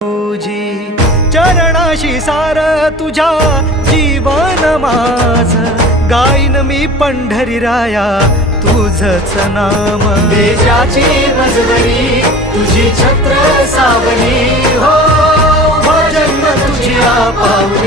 तुझी चरणाशी सार तुझ्या जीवन माझ गाईन मी पंढरी राया तुझच नाम देशाची मजबरी तुझी छत्र सावली हो जन्म तुझी पावली